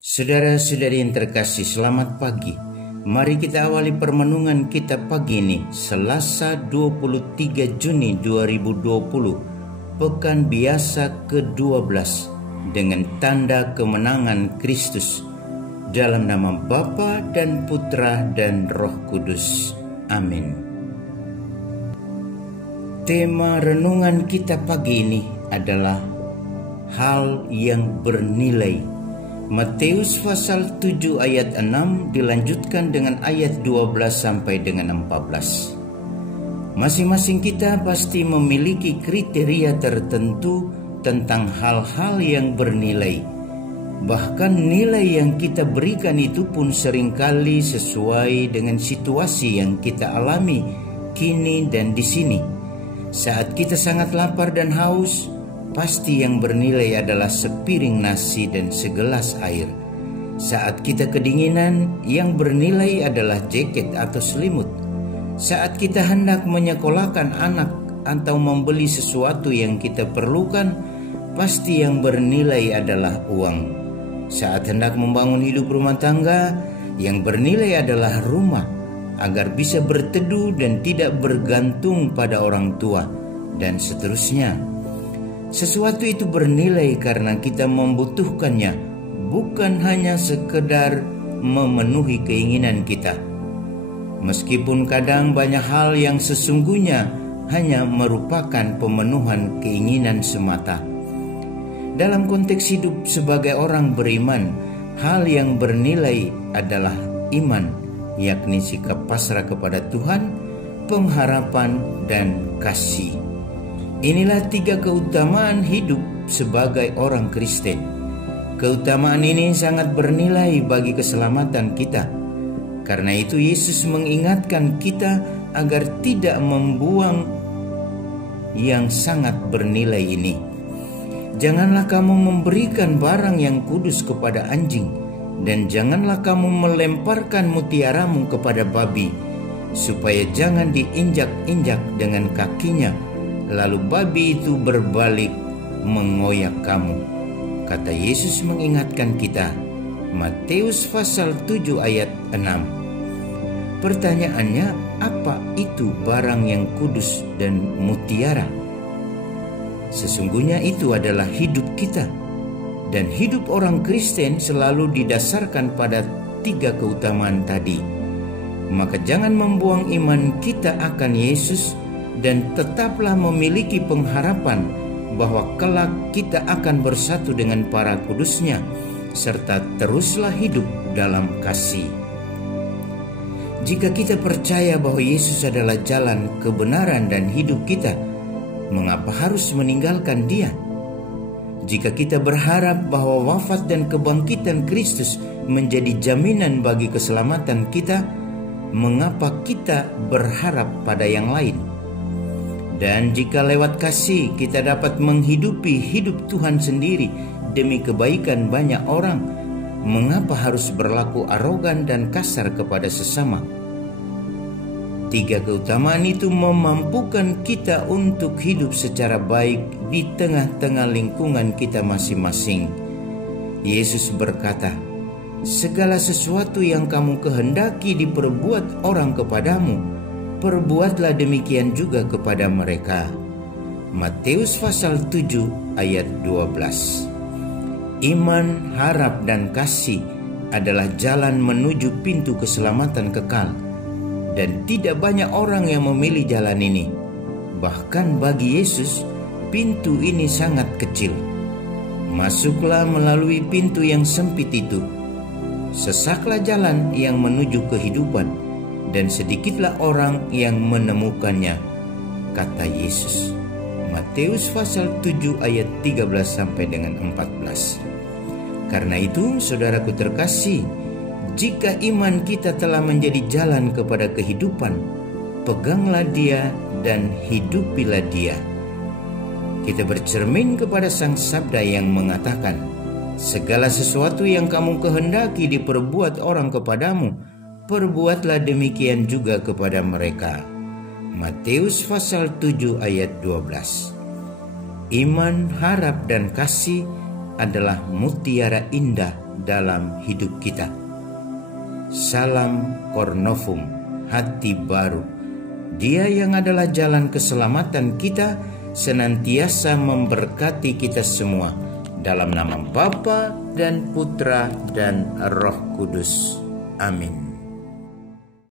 Saudara-saudari yang terkasih, selamat pagi. Mari kita awali permenungan kita pagi ini, Selasa 23 Juni 2020, Pekan Biasa ke-12, dengan tanda kemenangan Kristus. Dalam nama Bapa dan Putra dan Roh Kudus. Amin. Tema renungan kita pagi ini adalah hal yang bernilai. Matius pasal 7 ayat 6 dilanjutkan dengan ayat 12 sampai dengan 14. Masing-masing kita pasti memiliki kriteria tertentu tentang hal-hal yang bernilai. Bahkan nilai yang kita berikan itu pun seringkali sesuai dengan situasi yang kita alami kini dan di sini. Saat kita sangat lapar dan haus, pasti yang bernilai adalah sepiring nasi dan segelas air. Saat kita kedinginan, yang bernilai adalah jaket atau selimut. Saat kita hendak menyekolahkan anak atau membeli sesuatu yang kita perlukan, pasti yang bernilai adalah uang. Saat hendak membangun hidup rumah tangga, yang bernilai adalah rumah, agar bisa berteduh dan tidak bergantung pada orang tua, dan seterusnya. Sesuatu itu bernilai karena kita membutuhkannya, bukan hanya sekedar memenuhi keinginan kita. Meskipun kadang banyak hal yang sesungguhnya hanya merupakan pemenuhan keinginan semata. Dalam konteks hidup sebagai orang beriman, hal yang bernilai adalah iman, yakni sikap pasrah kepada Tuhan, pengharapan, dan kasih. Inilah 3 keutamaan hidup sebagai orang Kristen. Keutamaan ini sangat bernilai bagi keselamatan kita. Karena itu Yesus mengingatkan kita agar tidak membuang yang sangat bernilai ini. Janganlah kamu memberikan barang yang kudus kepada anjing, dan janganlah kamu melemparkan mutiaramu kepada babi, supaya jangan diinjak-injak dengan kakinya, lalu babi itu berbalik mengoyak kamu. Kata Yesus mengingatkan kita. Matius pasal 7 ayat 6. Pertanyaannya, apa itu barang yang kudus dan mutiara? Sesungguhnya itu adalah hidup kita. Dan hidup orang Kristen selalu didasarkan pada 3 keutamaan tadi. Maka jangan membuang iman kita akan Yesus, dan tetaplah memiliki pengharapan bahwa kelak kita akan bersatu dengan para kudusnya, serta teruslah hidup dalam kasih. Jika kita percaya bahwa Yesus adalah jalan, kebenaran, dan hidup kita, mengapa harus meninggalkan Dia? Jika kita berharap bahwa wafat dan kebangkitan Kristus menjadi jaminan bagi keselamatan kita, mengapa kita berharap pada yang lain? Dan jika lewat kasih kita dapat menghidupi hidup Tuhan sendiri demi kebaikan banyak orang, mengapa harus berlaku arogan dan kasar kepada sesama? 3 keutamaan itu memampukan kita untuk hidup secara baik di tengah-tengah lingkungan kita masing-masing. Yesus berkata, "Segala sesuatu yang kamu kehendaki diperbuat orang kepadamu, perbuatlah demikian juga kepada mereka." Matius pasal 7 ayat 12. Iman, harap, dan kasih adalah jalan menuju pintu keselamatan kekal. Dan tidak banyak orang yang memilih jalan ini. Bahkan bagi Yesus, pintu ini sangat kecil. Masuklah melalui pintu yang sempit itu. Sesaklah jalan yang menuju kehidupan, dan sedikitlah orang yang menemukannya, kata Yesus. Matius pasal 7 ayat 13 sampai dengan 14. Karena itu, saudaraku terkasih, jika iman kita telah menjadi jalan kepada kehidupan, peganglah Dia dan hidupilah Dia. Kita bercermin kepada Sang Sabda yang mengatakan, "Segala sesuatu yang kamu kehendaki diperbuat orang kepadamu, perbuatlah demikian juga kepada mereka." Matius pasal 7 ayat 12. Iman, harap, dan kasih adalah mutiara indah dalam hidup kita. Salam Cornovum, hati baru. Dia yang adalah jalan keselamatan kita senantiasa memberkati kita semua. Dalam nama Bapa dan Putra dan Roh Kudus. Amin.